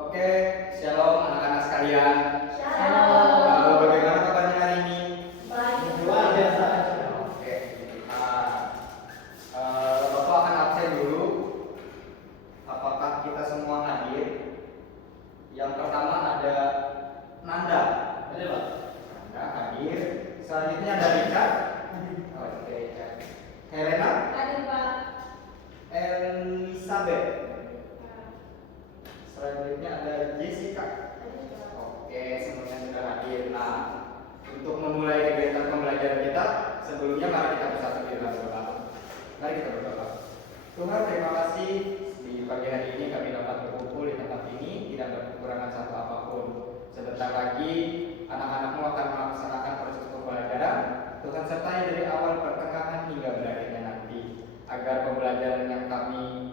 Oke, shalom anak-anak sekalian. Shalom. Bagaimana kabarnya hari ini? Baik. Luar biasa. Oke, Bapak akan absen dulu. Apakah kita semua hadir? Yang pertama ada Nanda. Ada Pak? Nanda hadir. Selanjutnya ada Richard. Oke, Richard. Helena, Hadir Pak. Elizabeth. Selanjutnya ada Jessica. Hadir Pak. Oke, semuanya sudah hadir. Nah, untuk memulai kegiatan pembelajaran kita, sebelumnya mari kita bersatu di dalam doa. Mari kita berdoa. Tuhan, terima kasih di pagi hari ini kami dapat berkumpul di tempat ini, tidak berkekurangan satu apapun. Sebentar lagi anak-anakmu akan melaksanakan proses pembelajaran. Tuhan sertai dari awal pertengahan hingga berakhirnya nanti, agar pembelajaran yang kami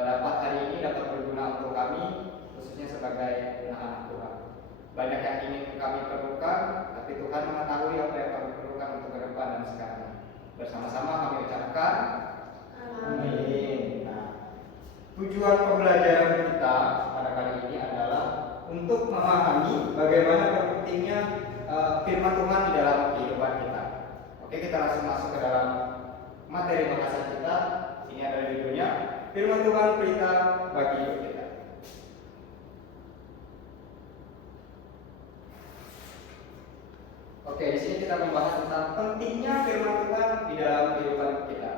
dapat hari ini dapat berguna untuk kami, khususnya sebagai anak-anak Tuhan. Banyak yang ingin kami perlukan, tapi Tuhan mengetahui apa yang kami perlukan untuk ke depan dan sekarang. Bersama-sama kami ucapkan amin. Nah, tujuan pembelajaran kita pada kali ini adalah untuk memahami bagaimana pentingnya firman Tuhan di dalam kehidupan kita. Oke, kita langsung masuk ke dalam materi bahasan kita. Ini adalah judulnya Firman Tuhan Pelita bagi hidup kita. Oke, di sini kita membahas tentang pentingnya firman Tuhan di dalam kehidupan kita.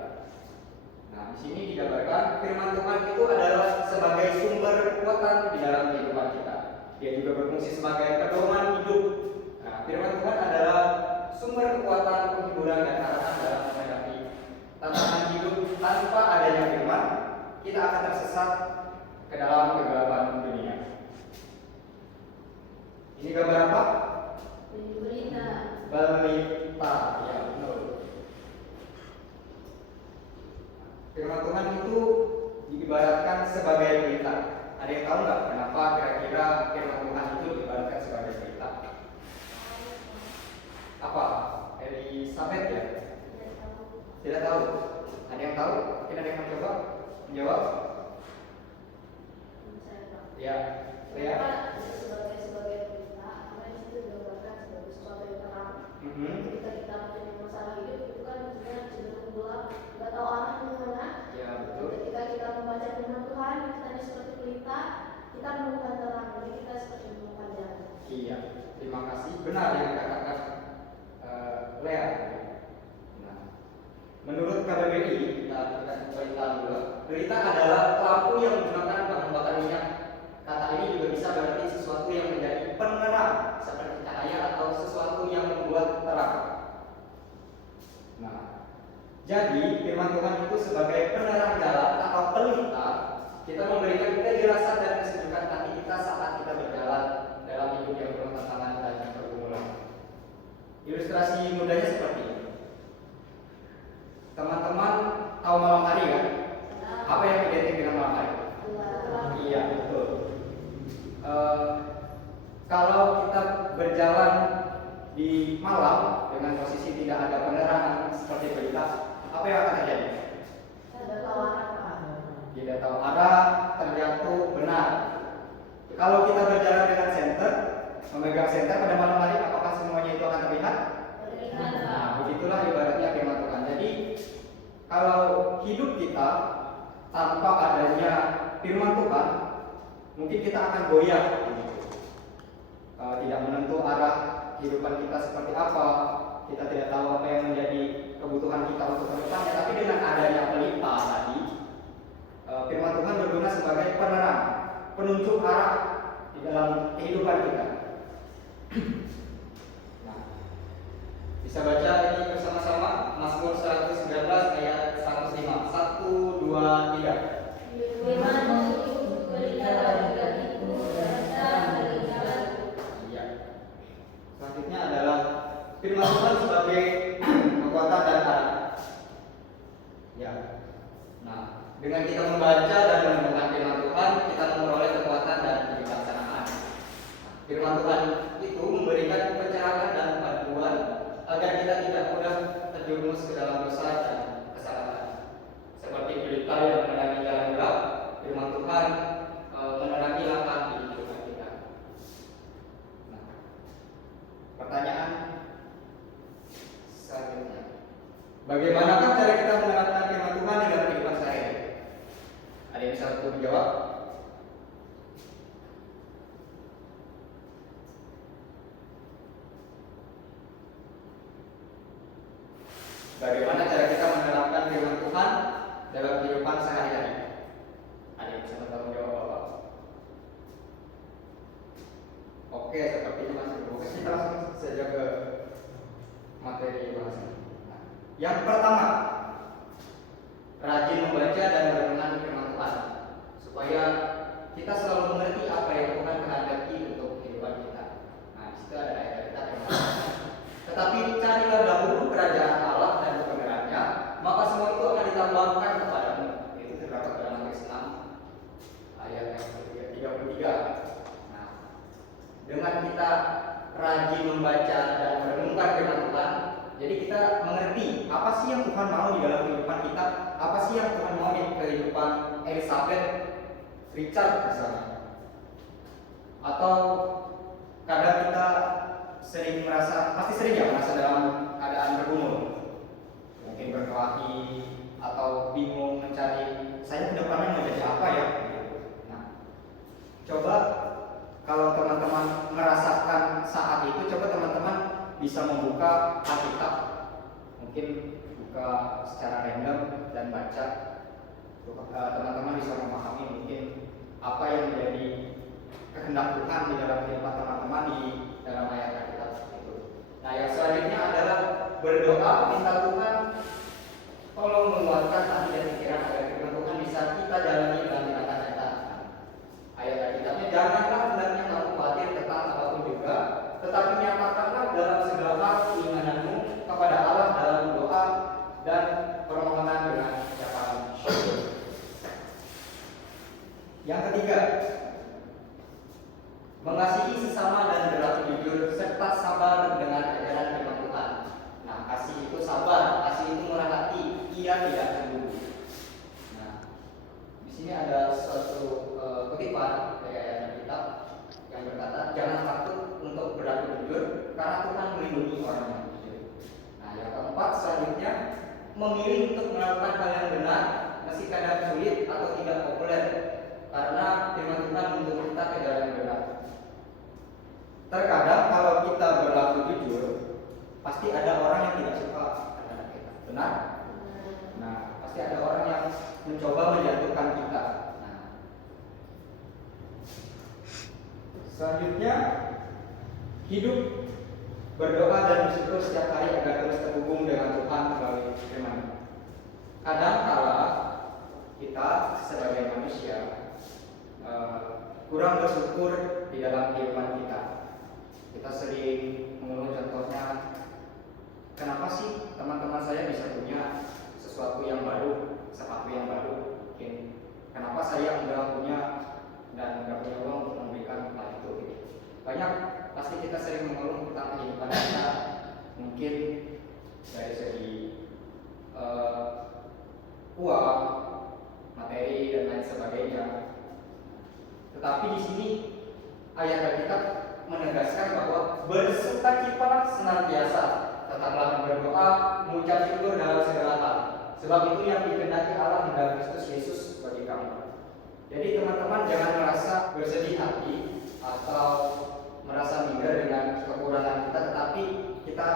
Nah, di sini digambarkan firman Tuhan itu adalah sebagai sumber kekuatan di dalam kehidupan kita. Dia juga berfungsi sebagai pedoman hidup. Nah, firman Tuhan adalah sumber kekuatan, penghiburan dan arahan dalam menghadapi tantangan hidup. Tanpa adanya firman, kita akan tersesat ke dalam kegelapan dunia. Ini gambar apa? Berita. Berita, ya benar. Firman Tuhan itu diibaratkan sebagai berita. Ada yang tahu nggak kenapa kira-kira firman Tuhan itu diibaratkan sebagai berita? Apa? Elizabeth ya? Tidak tahu. Ada yang tahu? Mungkin ada yang mencoba menjawab? Ya, Lea. Sebagai berita, karena di situ digambarkan sebagai sesuatu yang terang. Mhm. Ketika kita punya masalah hidup itu kan maksudnya cenderung gelap, nggak tahu arah kemana. Ya betul. Ketika kita membaca firman Tuhan, kita seperti pelita, kita menemukan terang. Jadi kita seperti menemukan jalan. Iya, terima kasih. Benar yang dikatakan Lea. Nah, menurut KBBI, kita berikan berita dulu. Berita adalah lampu yang menggunakan bahan bakar minyak. Kata ini juga bisa berarti sesuatu yang menjadi penerang, seperti cahaya atau sesuatu yang membuat terang. Nah, jadi firman Tuhan itu sebagai penerang jalan atau pelita, kita memberikan kejelasan dan kesejukan hati kita saat kita berjalan dalam hidup yang penuh tantangan dan pergumulan. Ilustrasi mudahnya seperti ini. Teman-teman tahu malam hari kan? Apa yang identik dengan malam hari? Iya, betul. Kalau kita berjalan di malam dengan posisi tidak ada penerangan seperti pelita, apa yang akan terjadi? Ada tawaran Pak. Tidak tahu arah, terjatuh, benar. Kalau kita berjalan dengan senter, memegang senter pada malam hari, apakah semuanya itu akan terlihat? Berikan Pak. Nah, begitulah ibaratnya firman Tuhan. Jadi, kalau hidup kita tanpa adanya firman Tuhan, mungkin kita akan goyah. Tidak menentu arah kehidupan kita seperti apa. Kita tidak tahu apa yang menjadi kebutuhan kita untuk ke depannya. Tapi dengan adanya pelita tadi, firman Tuhan berguna sebagai penerang, penunjuk arah di dalam kehidupan kita. Nah, bisa baca ini bersama-sama Mazmur 119 ayat 105. 1, 2, 3. Firman-Mu itu pelita bagi kakiku dan terang bagi jalanku. Iya. Selanjutnya adalah firman Tuhan sebagai kekuatan dan arah. Ya. Nah, dengan kita membaca dan menemukan firman Tuhan, kita memperoleh kekuatan dan kebijaksanaan. Firman Tuhan itu memberikan pencerahan dan panduan agar kita tidak mudah terjerumus ke dalam dosa dan kesalahan. Seperti pelita yang menerangi jalan gelap, firman Tuhan menerangi langkah kita. Bagaimana cara kita menerapkan firman Tuhan dalam kehidupan sehari-hari? Ada yang bisa bertanggung jawab Bapak? Oke, sepertinya masih belum. Kita langsung saja ke materi bahasan. Nah, yang pertama, rajin membaca dan merenungkan firman Tuhan supaya kita selalu mengerti apa yang Tuhan kehendaki untuk kehidupan kita. Nah, di situ ada ayat kita yang mengatakan, tetapi carilah dahulu kerajaan Allah dan kebenarannya, maka semua itu akan ditambahkan kepadamu. Itu terdapat dalam Matius 6 ayat yang ke-33. Nah, dengan kita rajin membaca dan merenungkan firman Tuhan, jadi kita mengerti apa sih yang Tuhan mau di dalam kehidupan kita, apa sih yang Tuhan mau di kehidupan Elizabeth, Richard misalnya. Atau kadang kita sering merasa, pasti sering ya merasa dalam keadaan bergumul, mungkin berkelahi atau bingung mencari saya ke depannya mau jadi apa ya. Nah, coba kalau teman-teman merasakan saat itu, coba teman-teman bisa membuka Alkitab, mungkin buka secara random dan baca. Teman-teman bisa memahami mungkin apa yang menjadi kehendak Tuhan di dalam kehidupan teman-teman di dalam ayat Alkitab itu. Nah, yang selanjutnya adalah berdoa, minta Tuhan tolong menguatkan hati dan pikiran agar firman Tuhan bisa kita jalani dalam tindakan nyata. Ayat Alkitabnya, janganlah hendaknya kamu khawatir tentang apapun juga, tetapi nyatakanlah dalam segala hal keimananmu kepada Allah dalam doa dan permohonan dengan ucapan syukur. Yang ketiga, mengasihi sesama dan berlaku jujur serta sabar dengan ajaran firman Tuhan. Nah, kasih itu sabar, kasih itu murah hati, ia tidak cemburu. Nah, di sini ada suatu kutipan dari ayat Alkitab yang berkata, jangan takut untuk berlaku jujur karena Tuhan melindungi orang yang jujur. Nah, yang keempat selanjutnya, memilih untuk melakukan hal yang benar meski kadang sulit atau tidak populer, karena firman Tuhan menuntut kita ke jalan yang benar. Terkadang kalau kita berlaku jujur, pasti ada orang yang tidak suka terhadap kita. Benar? Nah, pasti ada orang yang mencoba menjatuhkan kita. Nah, selanjutnya, hidup berdoa dan bersyukur setiap hari agar terus terhubung dengan Tuhan melalui firman. Kadang kala kita sebagai manusia kurang bersyukur di dalam kehidupan kita. Kita sering mengeluh, contohnya, kenapa sih teman-teman saya bisa punya sesuatu yang baru, sepatu yang baru, mungkin kenapa saya enggak punya dan enggak punya uang untuk memberikan hal itu. Banyak pasti kita sering mengeluh tentang kehidupan kita, mungkin dari segi uang, materi dan lain sebagainya. Tetapi di sini ayat Alkitab menegaskan bahwa bersukacitalah senantiasa, tetaplah berdoa, mengucap syukur dalam segala hal, sebab itu yang dikehendaki Allah di dalam Kristus Yesus bagi kamu. Jadi teman-teman jangan merasa bersedih hati atau merasa minder dengan kekurangan kita, tetapi kita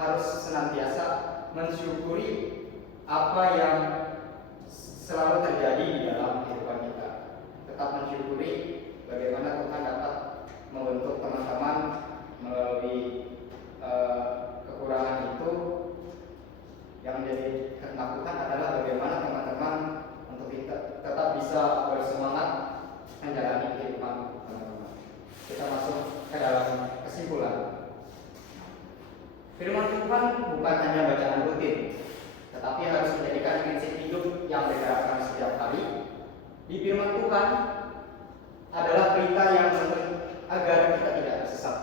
harus senantiasa mensyukuri apa yang selalu terjadi di dalam kehidupan kita. Tetap mensyukuri bagaimana Tuhan dapat membentuk teman-teman melalui kekurangan itu. Yang menjadi kehendak Tuhan adalah bagaimana teman-teman untuk kita tetap bisa bersemangat menjalani kehidupan teman-teman. Kita masuk ke dalam kesimpulan. Firman Tuhan bukan hanya bacaan rutin, tetapi harus menjadikan prinsip hidup yang diterapkan setiap hari. Di firman Tuhan adalah berita yang penting agar kita tidak tersesat.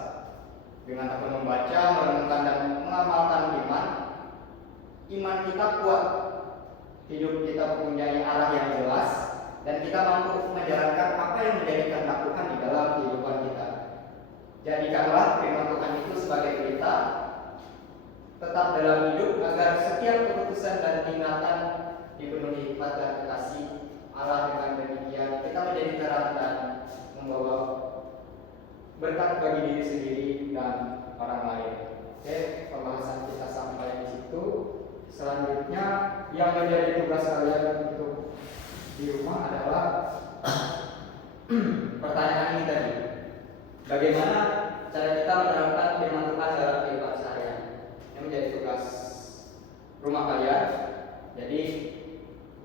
Dengan tekun membaca, merenungkan dan mengamalkan firman, iman kita kuat, hidup kita mempunyai arah yang jelas, dan kita mampu menjalankan apa yang menjadi kehendak Tuhan di dalam kehidupan kita. Jadikanlah firman Tuhan itu sebagai berita tetap dalam hidup agar setiap keputusan dan tindakan dipenuhi hikmat dan kasih Allah. Dengan demikian kita menjadi terang dan membawa berkat bagi diri sendiri dan orang lain. Oke, pembahasan kita sampai di situ. kalian untuk di rumah adalah pertanyaan ini tadi. Bagaimana cara kita menerapkan firman Tuhan dalam kehidupan sehari-hari? Ini menjadi tugas rumah kalian. Jadi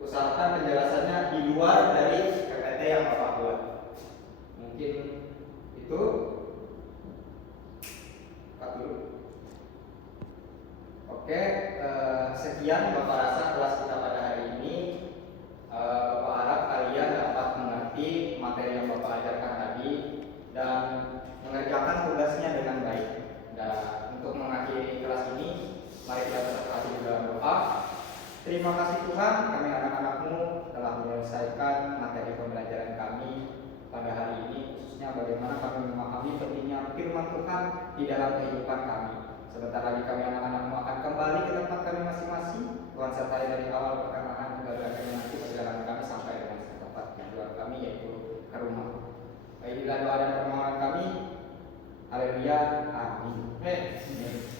usahakan penjelasannya di luar dari PPT yang Bapak buat. Mungkin itu. Cut dulu. Oke, sekian Bapak rasa kelas kita pada hari ini. Bapak harap kalian dapat mengerti materi yang Bapak ajarkan tadi dan mengerjakan tugasnya dengan baik. Dan untuk mengakhiri kelas ini, mari kita berserah di dalam doa. Terima kasih Tuhan, kami anak-anak-Mu telah menyelesaikan materi pembelajaran kami pada hari ini, khususnya bagaimana kami memahami pentingnya firman Tuhan di dalam kehidupan kami. Sebentar lagi kami anak-anak-Mu akan kembali ke tempat kami masing-masing. Tuhan sertai dari awal pertengahan hingga akhir nanti perjalanan kami sampai dengan tempat tujuan kami, yaitu ke rumah. Baiklah doa dan permohonan kami. Haleluya. Amin.